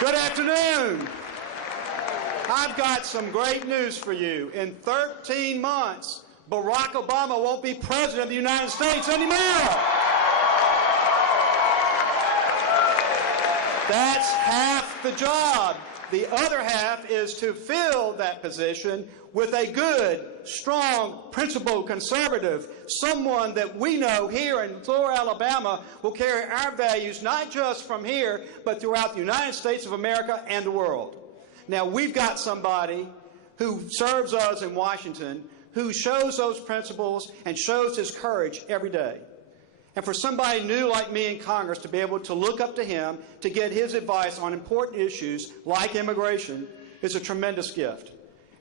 Good afternoon. I've got some great news for you. In 13 months, Barack Obama won't be president of the United States anymore. That's half the job. The other half is to fill that position with a good, strong, principled conservative, someone that we know here in Florida, Alabama, will carry our values not just from here, but throughout the United States of America and the world. Now, we've got somebody who serves us in Washington who shows those principles and shows his courage every day. And for somebody new like me in Congress to be able to look up to him to get his advice on important issues like immigration is a tremendous gift.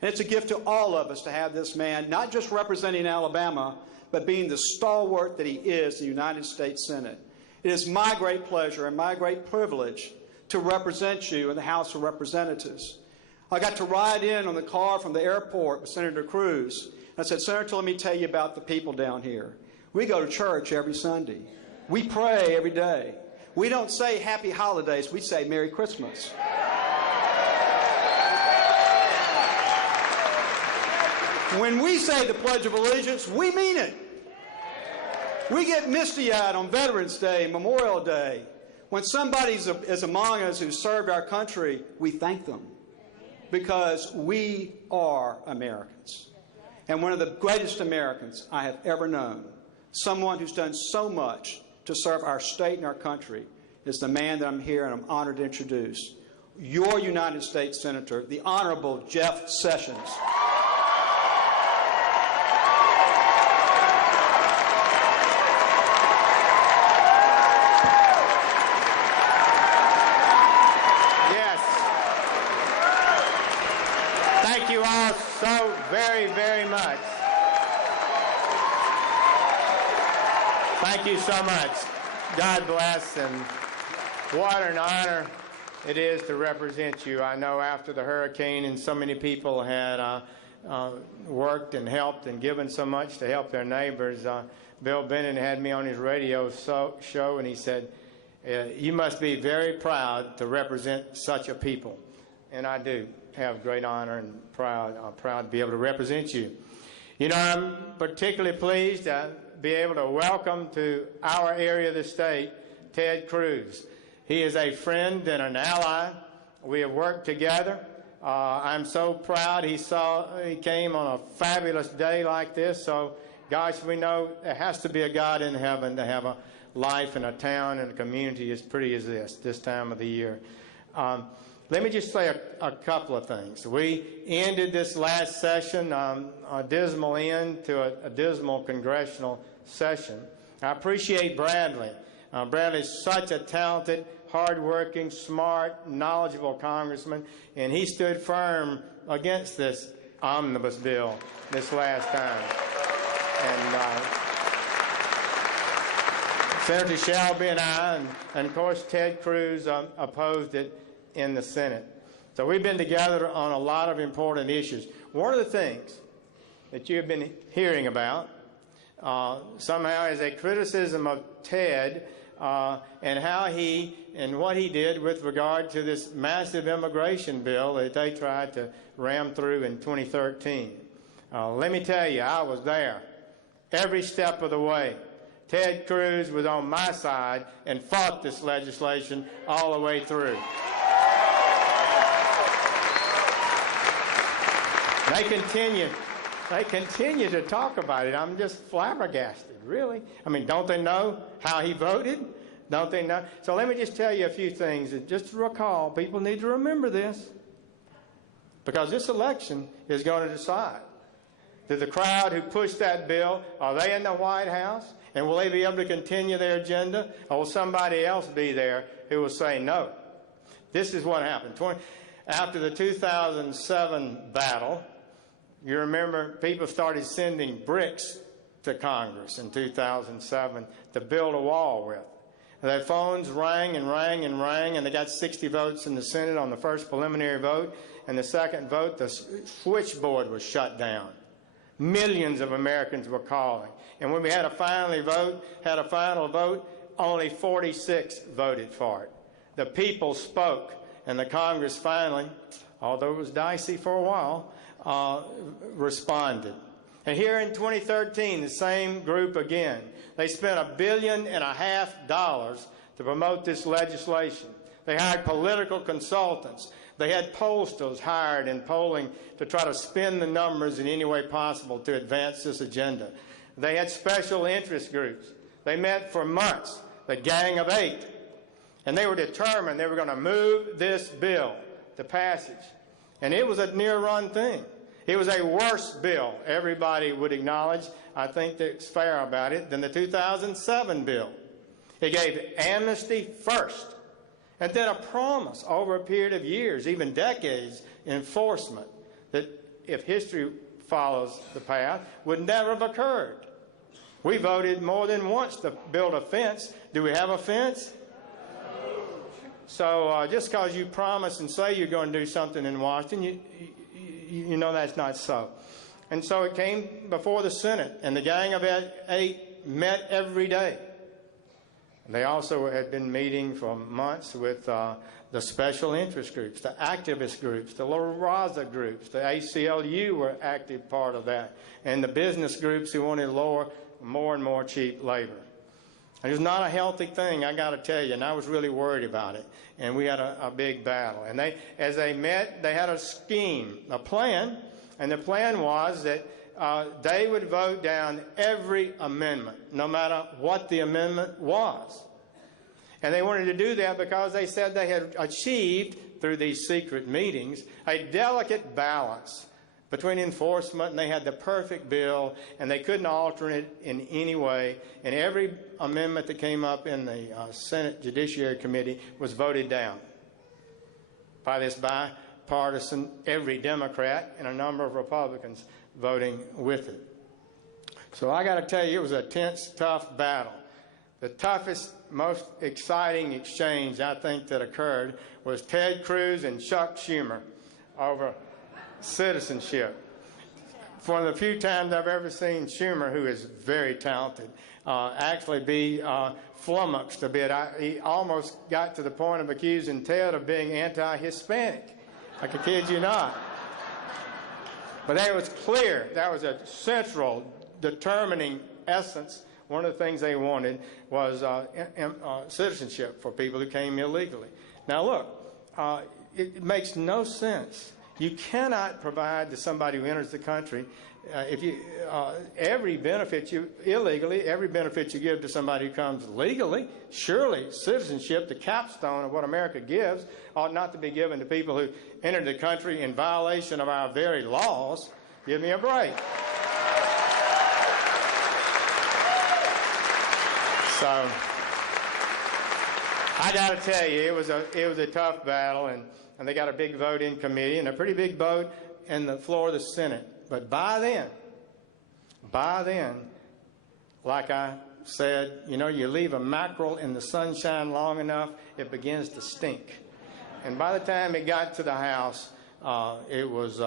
And it's a gift to all of us to have this man not just representing Alabama, but being the stalwart that he is in the United States Senate. It is my great pleasure and my great privilege to represent you in the House of Representatives. I got to ride in on the car from the airport with Senator Cruz. I said, Senator, let me tell you about the people down here. We go to church every Sunday. We pray every day. We don't say happy holidays. We say Merry Christmas. When we say the Pledge of Allegiance, we mean it. We get misty-eyed on Veterans Day, Memorial Day. When somebody is among us who served our country, we thank them because we are Americans. And one of the greatest Americans I have ever known, someone who's done so much to serve our state and our country, is the man that I'm here and I'm honored to introduce, your United States Senator, the Honorable Jeff Sessions. Thank you all so very, very much. Thank you so much. God bless, and what an honor it is to represent you. I know after the hurricane and so many people had worked and helped and given so much to help their neighbors, Bill Bennett had me on his radio show, and he said, you must be very proud to represent such a people. And I do have great honor and proud to be able to represent you. You know, I'm particularly pleased to be able to welcome to our area of the state Ted Cruz. He is a friend and an ally. We have worked together. I'm so proud he came on a fabulous day like this. So, gosh, we know there has to be a God in heaven to have a life in a town and a community as pretty as this time of the year. Let me just say a couple of things. We ended this last session, a dismal end to a dismal congressional session. I appreciate Bradley. Bradley's such a talented, hardworking, smart, knowledgeable congressman, and he stood firm against this omnibus bill this last time. And Senator Shelby and I, and of course Ted Cruz, opposed it in the Senate. So we've been together on a lot of important issues. One of the things that you have been hearing about somehow is a criticism of Ted and how and what he did with regard to this massive immigration bill that they tried to ram through in 2013. Let me tell you, I was there every step of the way. Ted Cruz was on my side and fought this legislation all the way through. They continue to talk about it. I'm just flabbergasted, really. I mean, don't they know how he voted? Don't they know? So let me just tell you a few things. And just to recall, people need to remember this, because this election is going to decide. Did the crowd who pushed that bill, are they in the White House? And will they be able to continue their agenda? Or will somebody else be there who will say no? This is what happened. After the 2007 battle, you remember people started sending bricks to Congress in 2007 to build a wall with. Their phones rang and rang and rang, and they got 60 votes in the Senate on the first preliminary vote. And the second vote, the switchboard was shut down. Millions of Americans were calling. And when we had a final vote, only 46 voted for it. The people spoke, And the Congress finally, although it was dicey for a while, responded. And here in 2013, the same group again, they spent $1.5 billion to promote this legislation. They hired political consultants. They had pollsters hired in polling to try to spin the numbers in any way possible to advance this agenda. They had special interest groups. They met for months, the Gang of Eight, and they were determined they were going to move this bill to passage. And it was a near-run thing. It was a worse bill, everybody would acknowledge, I think that's fair about it, than the 2007 bill. It gave amnesty first, and then a promise over a period of years, even decades, enforcement that, if history follows the path, would never have occurred. We voted more than once to build a fence. Do we have a fence? No. So just because you promise and say you're going to do something in Washington, you know that's not so. And so it came before the Senate, and the Gang of Eight met every day. They also had been meeting for months with the special interest groups, the activist groups, the La Raza groups, the ACLU were an active part of that, and the business groups who wanted to lower more and more cheap labor. It was not a healthy thing, I got to tell you, and I was really worried about it. And we had a big battle. And as they met, they had a scheme, a plan, and the plan was that they would vote down every amendment, no matter what the amendment was. And they wanted to do that because they said they had achieved, through these secret meetings, a delicate balance between enforcement, and they had the perfect bill, and they couldn't alter it in any way. And every amendment that came up in the Senate Judiciary Committee was voted down by this bipartisan, every Democrat and a number of Republicans voting with it. So I got to tell you, it was a tense, tough battle. The toughest, most exciting exchange, I think, that occurred was Ted Cruz and Chuck Schumer over citizenship. It's one of the few times I've ever seen Schumer, who is very talented, actually be flummoxed a bit. He almost got to the point of accusing Ted of being anti-Hispanic. I can kid you not. But that was clear. That was a central determining essence. One of the things they wanted was citizenship for people who came illegally. Now look, it makes no sense. You cannot provide to somebody who enters the country every benefit you illegally, every benefit you give to somebody who comes legally. Surely citizenship, the capstone of what America gives, ought not to be given to people who enter the country in violation of our very laws. Give me a break. So I got to tell you, it was a tough battle, and they got a big vote in committee and a pretty big vote in the floor of the Senate. But by then, like I said, you know, you leave a mackerel in the sunshine long enough, it begins to stink. And by the time it got to the House, it was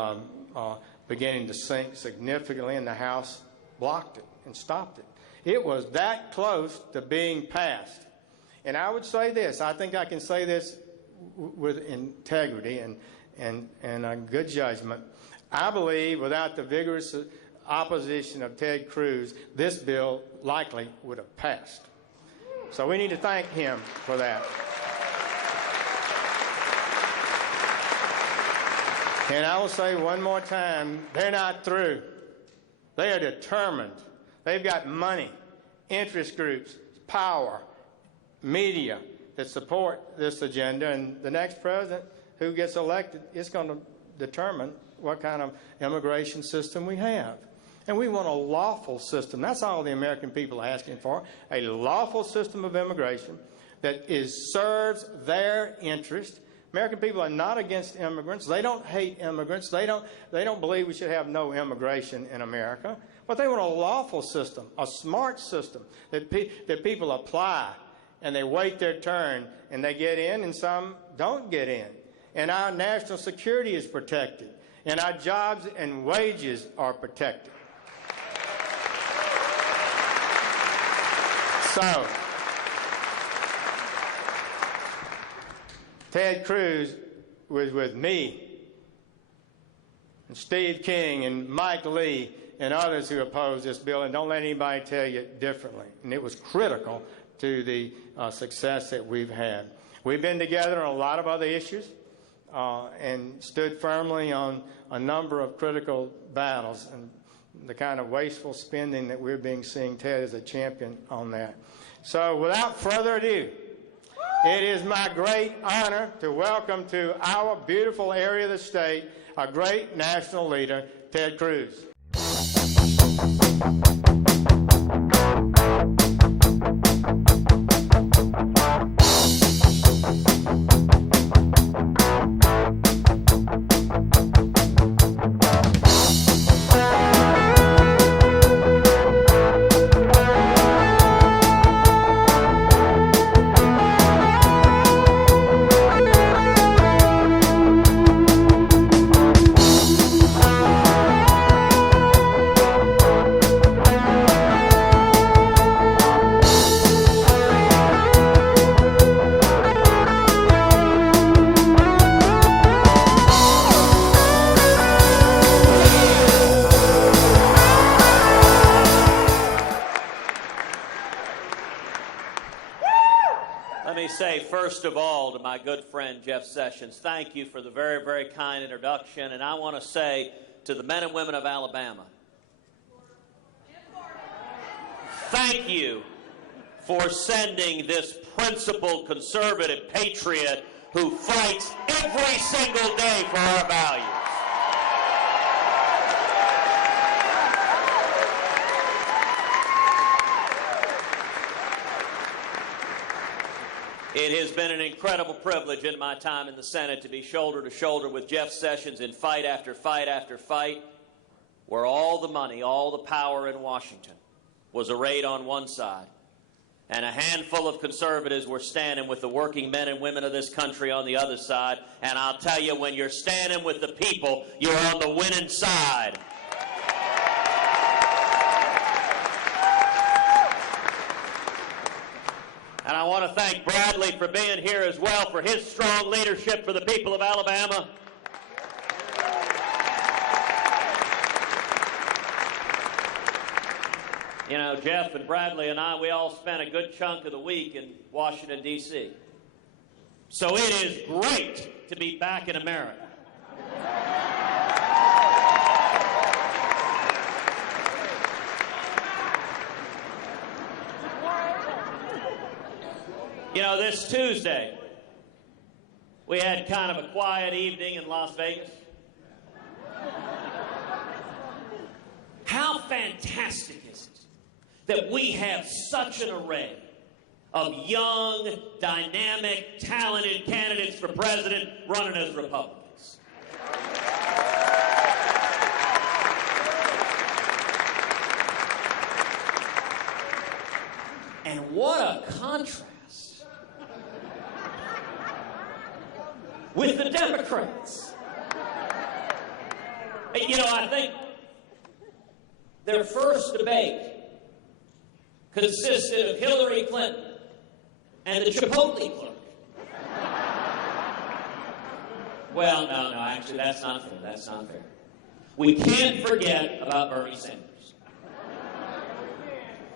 beginning to sink significantly, and the House blocked it and stopped it. It was that close to being passed. And I would say this, I think I can say this with integrity and a good judgment. I believe without the vigorous opposition of Ted Cruz, this bill likely would have passed. So we need to thank him for that. And I will say one more time, they're not through. They are determined. They've got money, interest groups, power, media that support this agenda, and the next president who gets elected is going to determine what kind of immigration system we have. And we want a lawful system. That's all the American people are asking for, a lawful system of immigration that serves their interest. American people are not against immigrants. They don't hate immigrants. They don't believe we should have no immigration in America. But they want a lawful system, a smart system that people apply, and they wait their turn, and they get in, and some don't get in. And our national security is protected, and our jobs and wages are protected. So, Ted Cruz was with me and Steve King and Mike Lee and others who opposed this bill, and don't let anybody tell you differently. And it was critical to the success that we've had. We've been together on a lot of other issues and stood firmly on a number of critical battles, and the kind of wasteful spending that we're being seen, Ted is a champion on that. So without further ado, it is my great honor to welcome to our beautiful area of the state a great national leader, Ted Cruz. First of all, to my good friend Jeff Sessions, thank you for the very, very kind introduction. And I want to say to the men and women of Alabama, thank you for sending this principled conservative patriot who fights every single day for our values. It has been an incredible privilege in my time in the Senate to be shoulder to shoulder with Jeff Sessions in fight after fight after fight, where all the money, all the power in Washington was arrayed on one side, and a handful of conservatives were standing with the working men and women of this country on the other side. And I'll tell you, when you're standing with the people, you're on the winning side. And I want to thank Bradley for being here as well, for his strong leadership for the people of Alabama. You know, Jeff and Bradley and I, we all spent a good chunk of the week in Washington, D.C. So it is great to be back in America. You know, this Tuesday, we had kind of a quiet evening in Las Vegas. How fantastic is it that we have such an array of young, dynamic, talented candidates for president running as Republicans? And what a contrast with the Democrats. You know, I think their first debate consisted of Hillary Clinton and the Chipotle clerk. Well, no, actually, that's not fair. That's not fair. We can't forget about Bernie Sanders.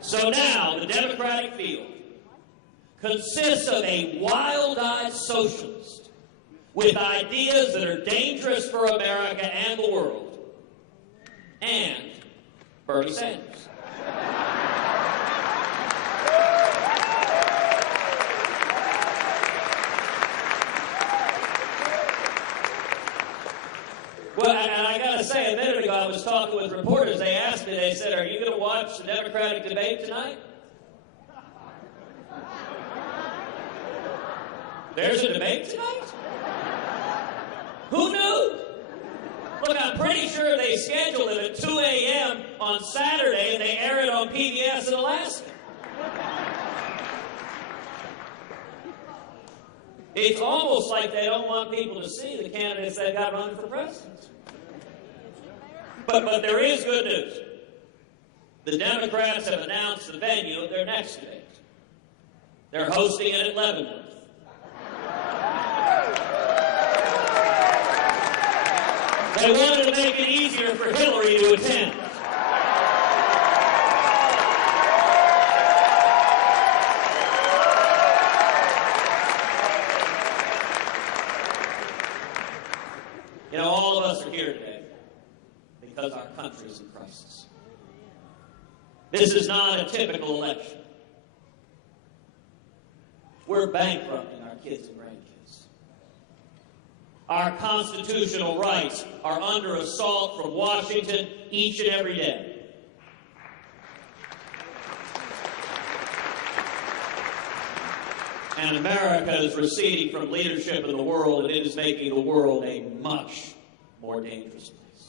So now, the Democratic field consists of a wild-eyed socialist with ideas that are dangerous for America and the world, and Bernie Sanders. Well, and I got to say, a minute ago, I was talking with reporters. They asked me, they said, are you going to watch the Democratic debate tonight? There's a debate tonight? Who knew? Look, I'm pretty sure they scheduled it at 2 a.m. on Saturday, and they air it on PBS in Alaska. It's almost like they don't want people to see the candidates that got run for president. But there is good news. The Democrats have announced the venue of their next debate. They're hosting it at Leavenworth. They wanted to make it easier for Hillary to attend. You know, all of us are here today because our country is in crisis. This is not a typical election. We're bankrupting our kids and grandkids. Our constitutional rights are under assault from Washington each and every day. And America is receding from leadership in the world, and it is making the world a much more dangerous place.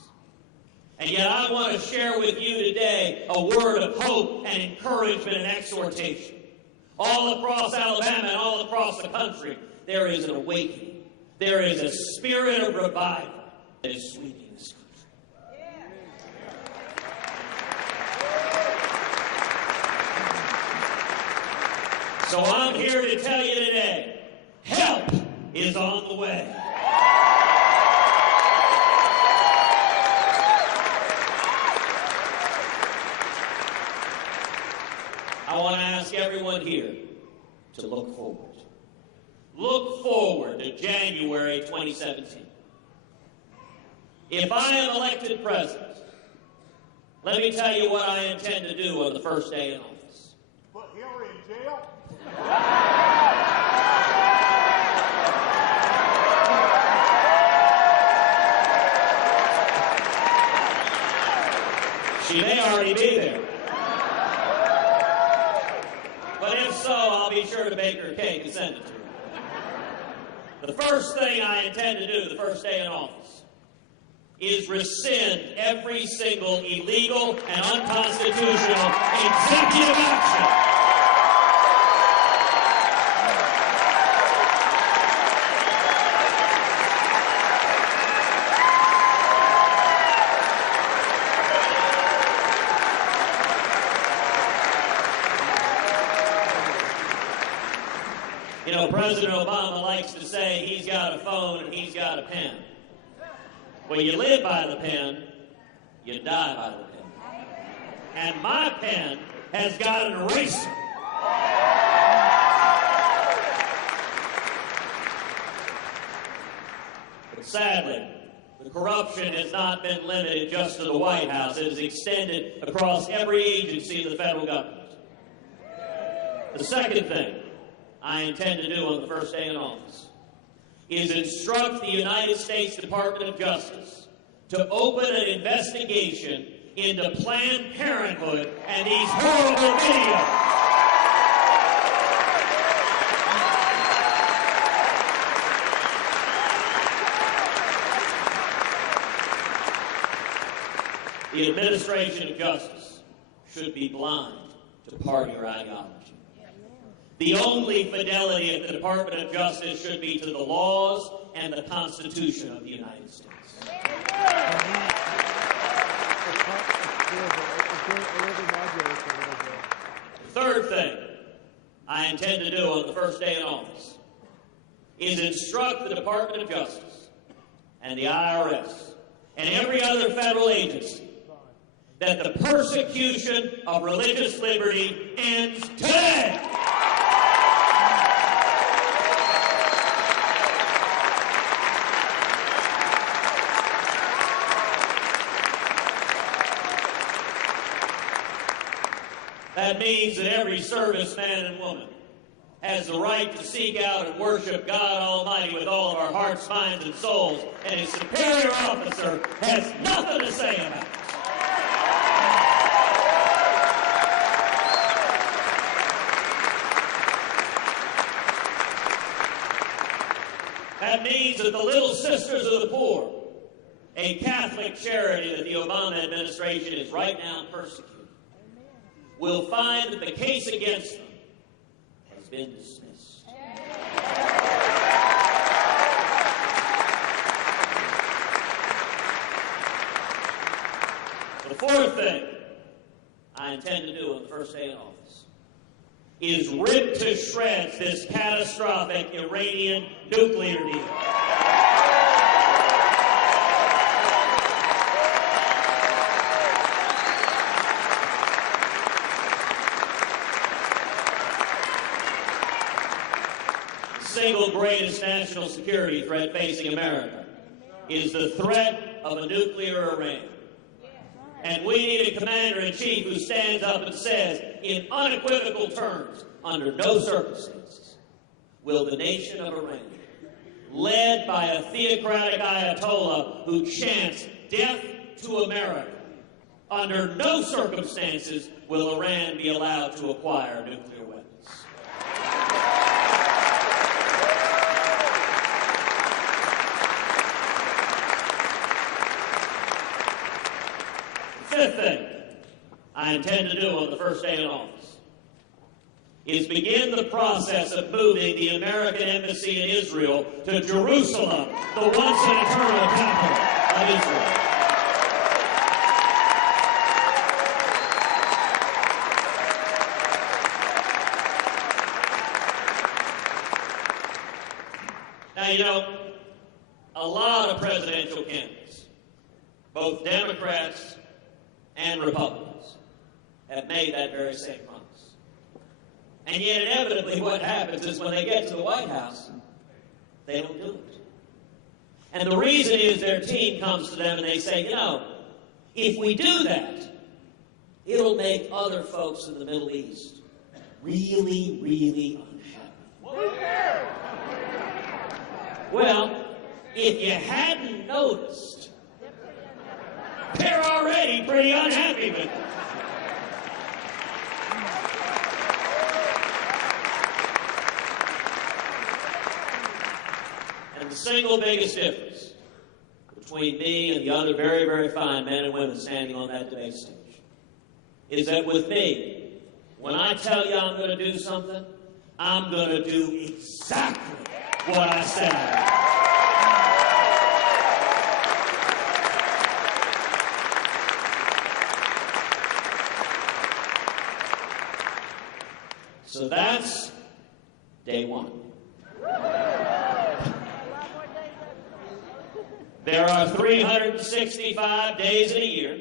And yet I want to share with you today a word of hope and encouragement and exhortation. All across Alabama and all across the country, there is an awakening. There is a spirit of revival that is sweeping this country. So I'm here to tell you today, help is on the way. I want to ask everyone here to look forward. Look forward to January 2017. If I am elected president, let me tell you what I intend to do on the first day in office. Put Hillary in jail? She may already be there. But if so, I'll be sure to bake her a cake and send it to her. The first thing I intend to do the first day in office is rescind every single illegal and unconstitutional executive action. You know, President Obama likes to say he's got a phone and he's got a pen. When you live by the pen, you die by the pen. And my pen has got an eraser. But sadly, the corruption has not been limited just to the White House. It has extended across every agency of the federal government. The second thing I intend to do on the first day in office is instruct the United States Department of Justice to open an investigation into Planned Parenthood and these horrible videos. The administration of justice should be blind to party or ideology. The only fidelity of the Department of Justice should be to the laws and the Constitution of the United States. The third thing I intend to do on the first day in office is instruct the Department of Justice and the IRS and every other federal agency that the persecution of religious liberty ends today. That means that every serviceman and woman has the right to seek out and worship God Almighty with all of our hearts, minds, and souls, and his superior officer has nothing to say about it. That means that the Little Sisters of the Poor, a Catholic charity that the Obama administration is right now persecuting, will find that the case against them has been dismissed. The fourth thing I intend to do on the first day in office is rip to shreds this catastrophic Iranian nuclear deal. greatest national security threat facing America is the threat of a nuclear Iran. And we need a commander-in-chief who stands up and says, in unequivocal terms, under no circumstances will the nation of Iran, led by a theocratic Ayatollah who chants death to America, under no circumstances will Iran be allowed to acquire nuclear weapons. Fifth thing I intend to do on the first day in office is begin the process of moving the American embassy in Israel to Jerusalem, the once and eternal capital of Israel. Now, you know, a lot of presidential candidates, both Democrats and Republicans, have made that very same promise. And yet, inevitably, what happens is when they get to the White House, they don't do it. And the reason is their team comes to them and they say, you know, if we do that, it'll make other folks in the Middle East really, really unhappy. Well, if you hadn't noticed, they're already pretty unhappy with it. And the single biggest difference between me and the other very, very fine men and women standing on that debate stage is that with me, when I tell you I'm going to do something, I'm going to do exactly what I said I would. So that's day one. There are 365 days in a year,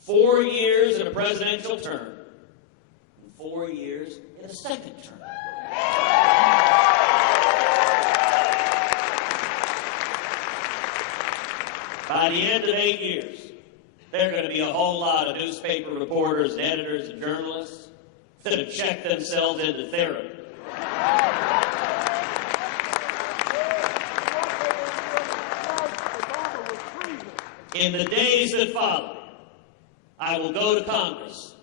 4 years in a presidential term, and 4 years in a second term. By the end of 8 years, there are going to be a whole lot of newspaper reporters, and editors, and journalists that have checked themselves into therapy. In the days that follow, I will go to Congress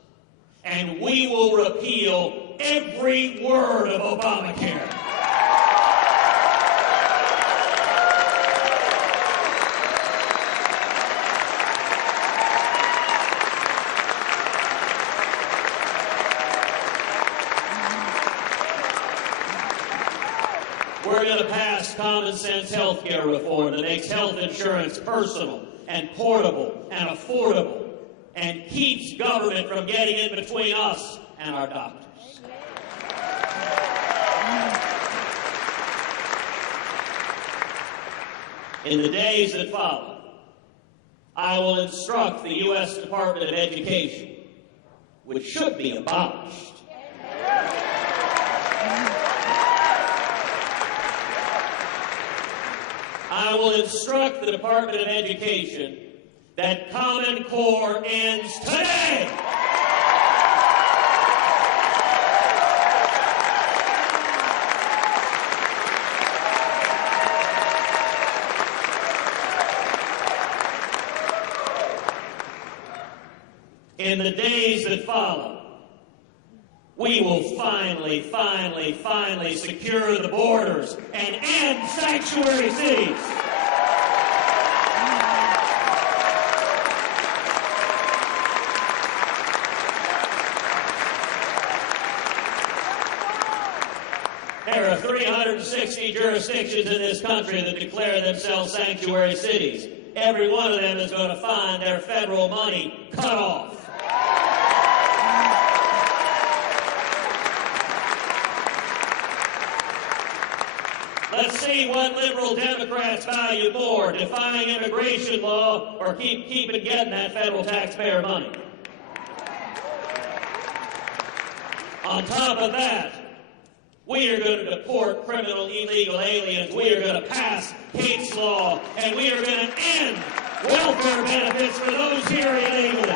and we will repeal every word of Obamacare. We're going to pass common sense health care reform that makes health insurance personal and portable and affordable and keeps government from getting in between us and our doctors. In the days that follow, I will instruct the U.S. Department of Education, which should be abolished, I will instruct the Department of Education that Common Core ends today. In the days that follow, we will finally secure the borders and end sanctuary cities. There are 360 jurisdictions in this country that declare themselves sanctuary cities. Every one of them is going to find their federal money cut off. Let's see what liberal Democrats value more, defying immigration law or keeping getting that federal taxpayer money. On top of that, We are going to deport criminal, illegal aliens. We are going to pass Hates Law. And we are going to end welfare benefits for those here illegally.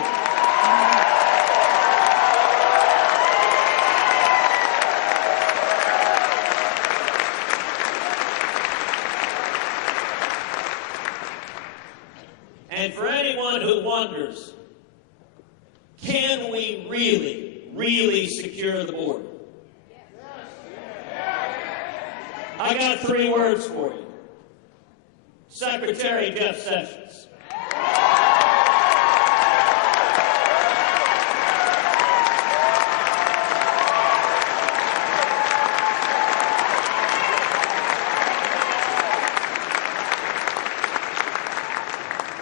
And for anyone who wonders, can we really secure the border? I got 3 words for you. Secretary Jeff Sessions.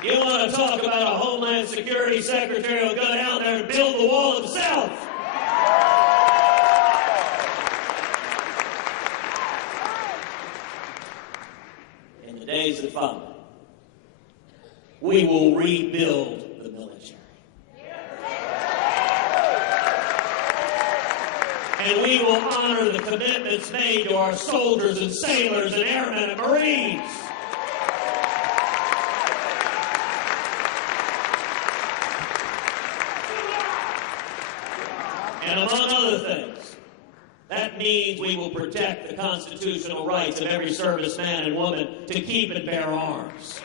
You want to talk about a Homeland Security Secretary who'll go down there and build the wall himself? In the days that follow, we will rebuild the military. And we will honor the commitments made to our soldiers and sailors and airmen and Marines. And among other things, that means we will protect the constitutional rights of every serviceman and woman to keep and bear arms.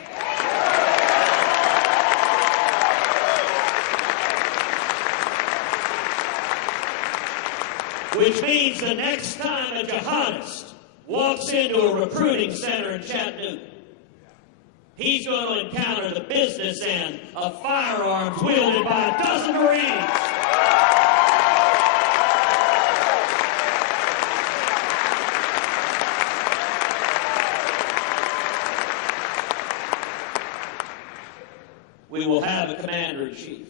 Which means the next time a jihadist walks into a recruiting center in Chattanooga, he's going to encounter the business end of firearms wielded by a dozen Marines. We will have a commander-in-chief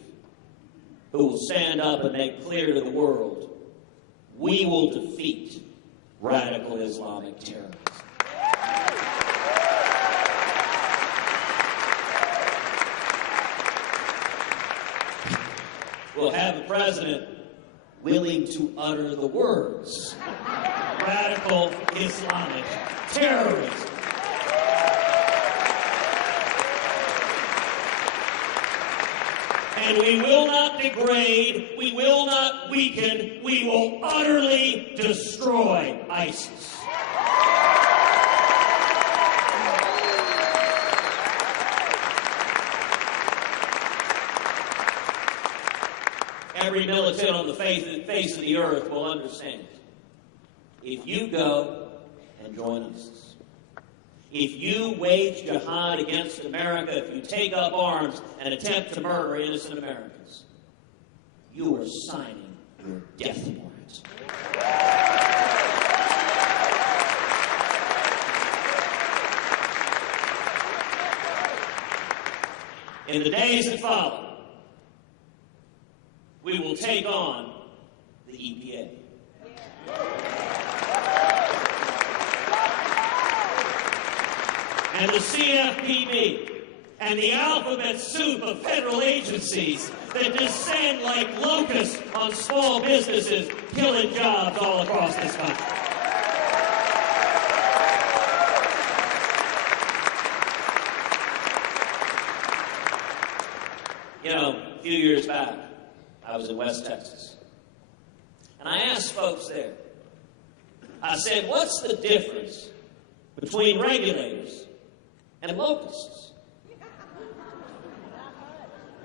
who will stand up and make clear to the world, we will defeat radical Islamic terrorism. We'll have a president willing to utter the words, radical Islamic terrorism. And we will not degrade, we will not weaken, we will utterly destroy ISIS. Every militant on the face of the earth will understand. If you go and join ISIS, if you wage jihad against America, if you take up arms and attempt to murder innocent Americans, you are signing your death warrant. In the days that follow, we will take on the EPA. And the CFPB, and the alphabet soup of federal agencies that descend like locusts on small businesses, killing jobs all across this country. You know, a few years back, I was in West Texas, and I asked folks there, I said, what's the difference between regulators and locusts?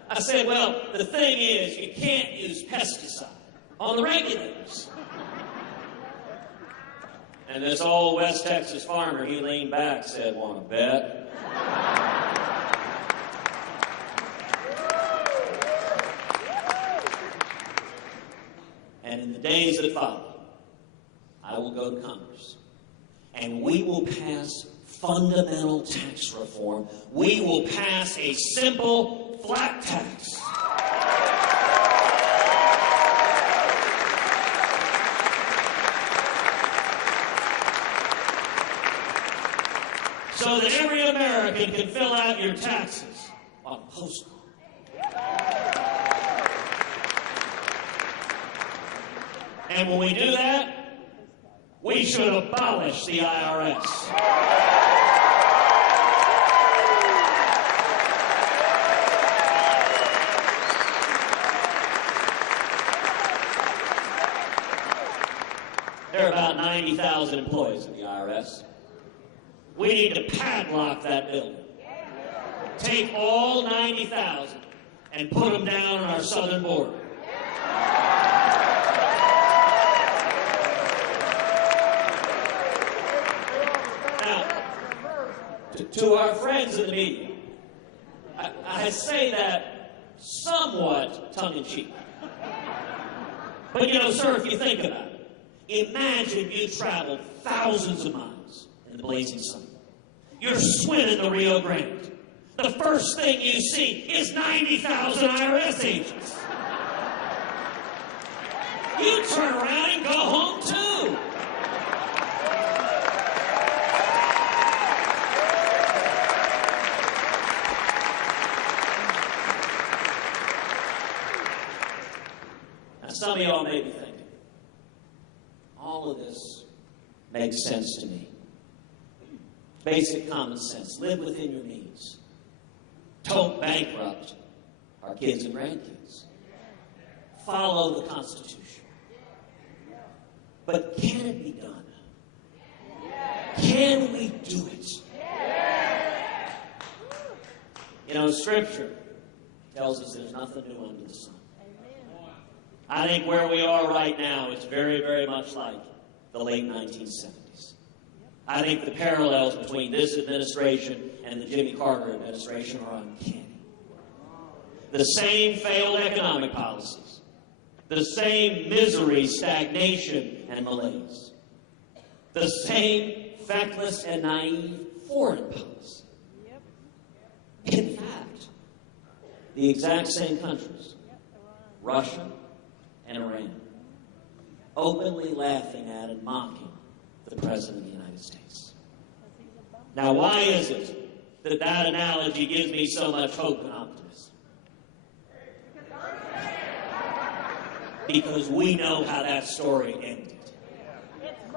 I said, well, the thing is, you can't use pesticide on the regulators. And this old West Texas farmer, he leaned back, said, want to bet? And in the days that follow, I will go to Congress, and we will pass fundamental tax reform. We will pass a simple flat tax. So that every American can fill out your taxes on a postcard. And when we do that, we We should abolish the IRS. There are about 90,000 employees in the IRS. We need to padlock that building. Take all 90,000 and put them down on our southern border. Now, to our friends in the media, I say that somewhat tongue-in-cheek. But, you know, sir, if you think about it, imagine you traveled thousands of miles in the blazing sun. You're swimming the Rio Grande. The first thing you see is 90,000 IRS agents. You turn around and go home, too. Now, some of y'all may be thinking, all of this makes sense to me. Basic common sense. Live within your means. Don't bankrupt our kids and grandkids. Follow the Constitution. But can it be done? Can we do it? You know, Scripture tells us there's nothing new under the sun. I think where we are right now is very, very much like the late 1970s. I think the parallels between this administration and the Jimmy Carter administration are uncanny. The same failed economic policies, the same misery, stagnation, and malaise, the same feckless and naive foreign policy. In fact, the exact same countries, Russia and Iran, openly laughing at and mocking the President of the United States. Now, why is it that that analogy gives me so much hope and optimism? Because we know how that story ended.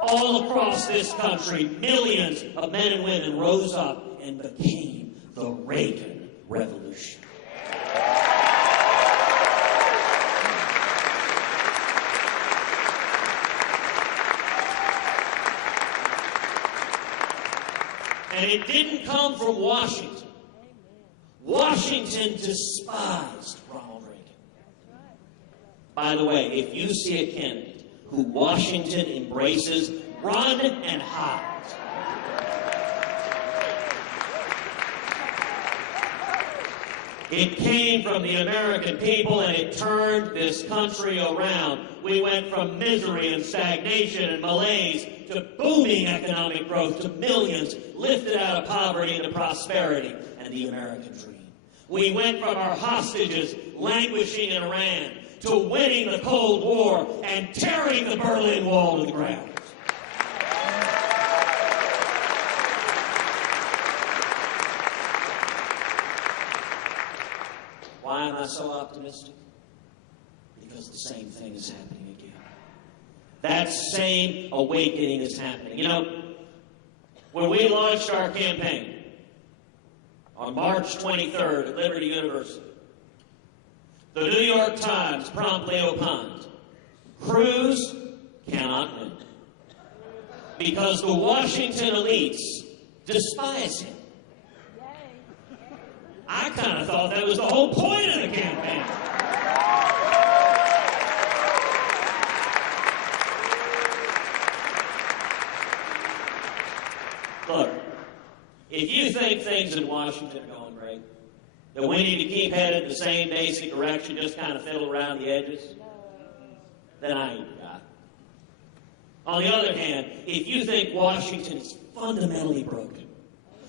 All across this country, millions of men and women rose up and became the Reagan Revolution. And it didn't come from Washington. Washington despised Ronald Reagan. By the way, if you see a candidate who Washington embraces, run and hide. It came from the American people, and it turned this country around. We went from misery and stagnation and malaise to booming economic growth, to millions lifted out of poverty into prosperity and the American dream. We went from our hostages languishing in Iran to winning the Cold War and tearing the Berlin Wall to the ground. Why am I so optimistic? Because the same thing is happening again. That same awakening is happening. You know, when we launched our campaign on March 23rd at Liberty University, the New York Times promptly opined, Cruz cannot win because the Washington elites despise him. I kind of thought that was the whole point of the campaign. Look, if you think things in Washington are going great, that we need to keep headed the same basic direction, just kind of fiddle around the edges, then I ain't got it. On the other hand, if you think Washington is fundamentally broken,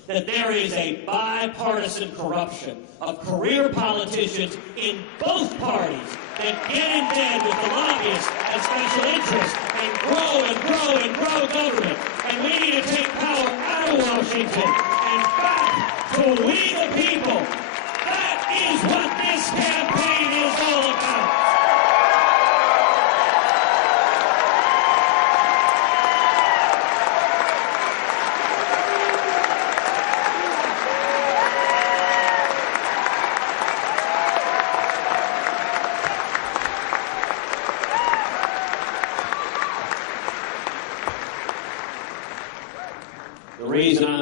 that there is a bipartisan corruption of career politicians in both parties that get in bed with the lobbyists and special interests and grow government. And we need to take power out of Washington and back to we the people. That is what this campaign is all about.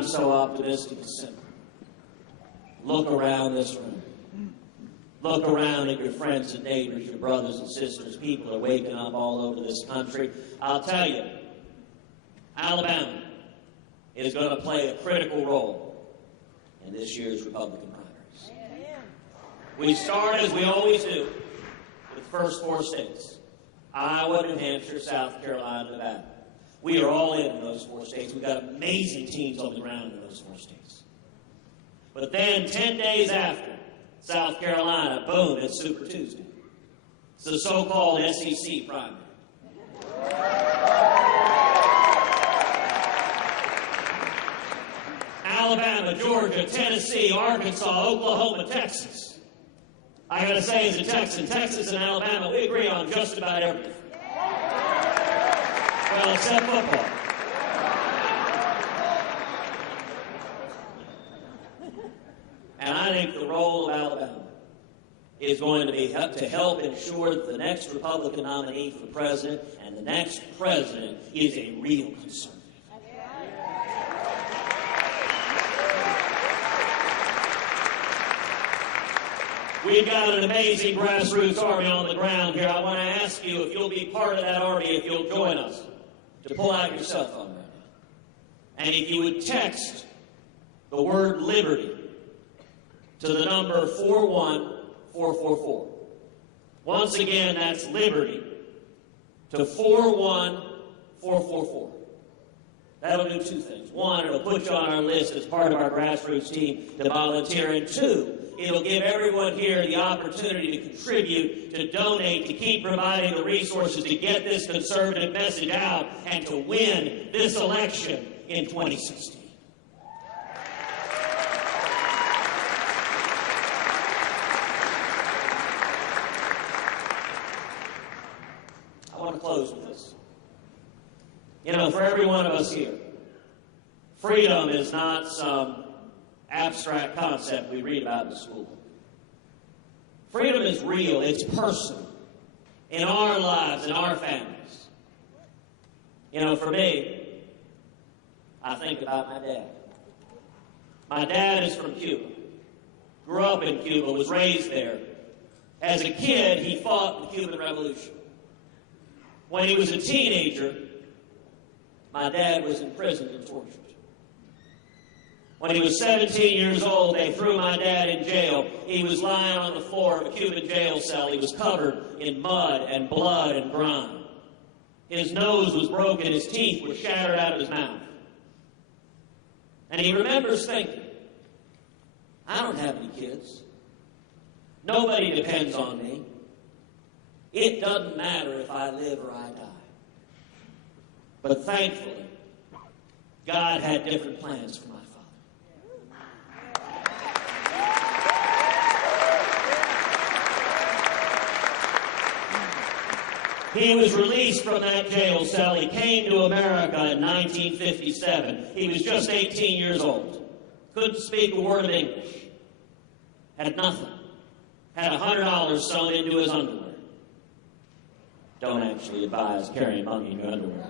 I'm so optimistic is simple. Look around this room. Look around at your friends and neighbors, your brothers and sisters. People are waking up all over this country. I'll tell you, Alabama is going to play a critical role in this year's Republican primaries. We start, as we always do, with the first 4 states: Iowa, New Hampshire, South Carolina, Nevada. We are all in those 4 states. We've got amazing teams on the ground in those 4 states. But then, 10 days after South Carolina, boom, it's Super Tuesday. It's the so-called SEC primary. Alabama, Georgia, Tennessee, Arkansas, Oklahoma, Texas. I gotta say, as a Texan, Texas and Alabama, we agree on just about everything. Well, except football. And I think the role of Alabama is going to be to help ensure that the next Republican nominee for president and the next president is a real conservative. We've got an amazing grassroots army on the ground here. I want to ask you if you'll be part of that army, if you'll join us, to pull out your cell phone right now. And if you would text the word liberty to the number 41444. Once again, that's liberty to 41444. That'll do 2 things. 1, it'll put you on our list as part of our grassroots team to volunteer. And 2, it'll give everyone here the opportunity to contribute, to donate, to keep providing the resources to get this conservative message out and to win this election in 2016. I want to close with this. You know, for every one of us here, freedom is not some abstract concept we read about in school. Freedom is real. It's personal in our lives, in our families. You know, for me, I think about my dad. My dad is from Cuba. Grew up in Cuba, was raised there. As a kid, he fought the Cuban Revolution. When he was a teenager, my dad was imprisoned and tortured. When he was 17 years old, they threw my dad in jail. He was lying on the floor of a Cuban jail cell. He was covered in mud and blood and grime. His nose was broken. His teeth were shattered out of his mouth. And he remembers thinking, I don't have any kids. Nobody depends on me. It doesn't matter if I live or I die. But thankfully, God had different plans for my father. He was released from that jail cell. He came to America in 1957. He was just 18 years old. Couldn't speak a word of English. Had nothing. Had $100 sewn into his underwear. Don't actually advise carrying money in your underwear.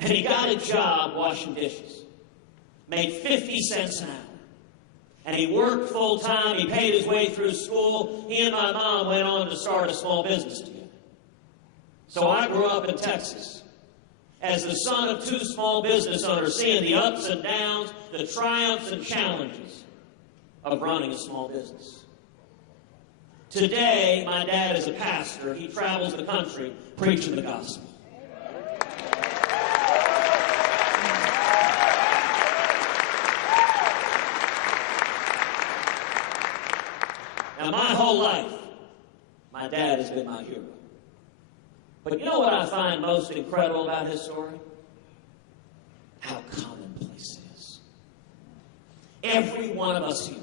And he got a job washing dishes. Made 50 cents an hour. And he worked full time. He paid his way through school. He and my mom went on to start a small business together. So I grew up in Texas as the son of 2 small business owners, seeing the ups and downs, the triumphs and challenges of running a small business. Today, my dad is a pastor. He travels the country preaching the gospel. Now, my whole life, my dad has been my hero. But you know what I find most incredible about his story? How commonplace it is. Every one of us here,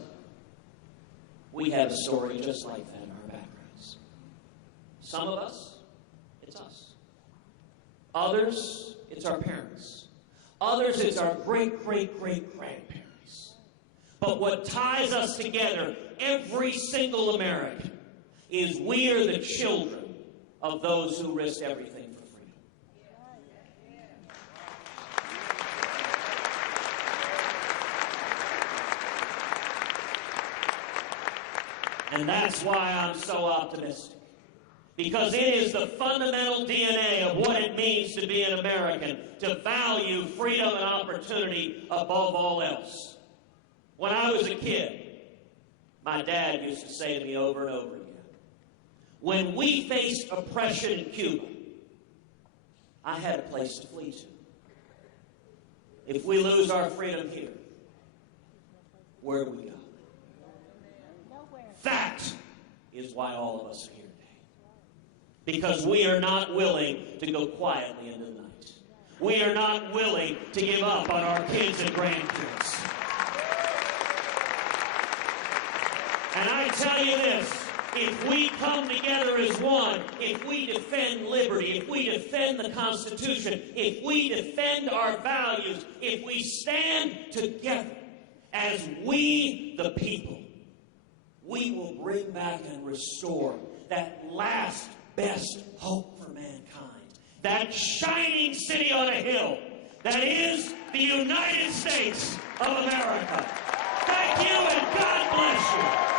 we have a story just like that in our backgrounds. Some of us, it's us. Others, it's our parents. Others, it's our great-great-great-grandparents. But what ties us together, every single American, is we are the children of those who risked everything for freedom. And that's why I'm so optimistic. Because it is the fundamental DNA of what it means to be an American, to value freedom and opportunity above all else. When I was a kid, my dad used to say to me over and over again, when we faced oppression in Cuba, I had a place to flee to. If we lose our freedom here, where do we go? That is why all of us are here today. Because we are not willing to go quietly into the night. We are not willing to give up on our kids and grandkids. And I tell you this, if we come together as one, if we defend liberty, if we defend the Constitution, if we defend our values, if we stand together as we, the people, we will bring back and restore that last best hope for mankind, that shining city on a hill that is the United States of America. Thank you and God bless you.